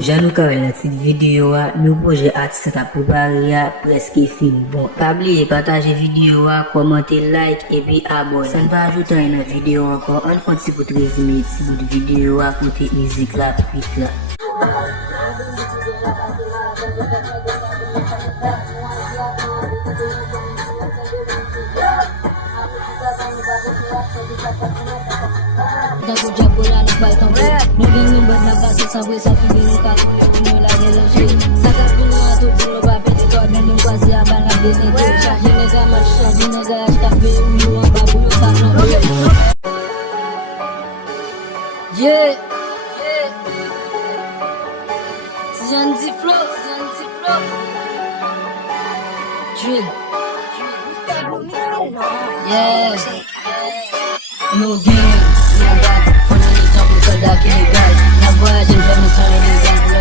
Jean-Luc Karel dans cette vidéo, nous projet artiste à préparer presque film. Bon, pas oublier partager vidéo, commenter, like et puis abonner. Sans pas ajouter une vidéo encore, on fait pour 13 minutes de vidéo à côté musique là, puis là. Dapat jabola nak baik tampil Nuging nimbat nak kasih sampai sapi biru kaku Punya lagi lagi Sakat punya atu bulu babi Tiko dan nimbat siapa nak bini Syahi nega mat syahi nega Astak be ulu amba bulu karno Yeah Zanzi flow Drill Yeah No game, no bad. Phone on the top of the dark in the guy. Now boy, I just let me turn it in.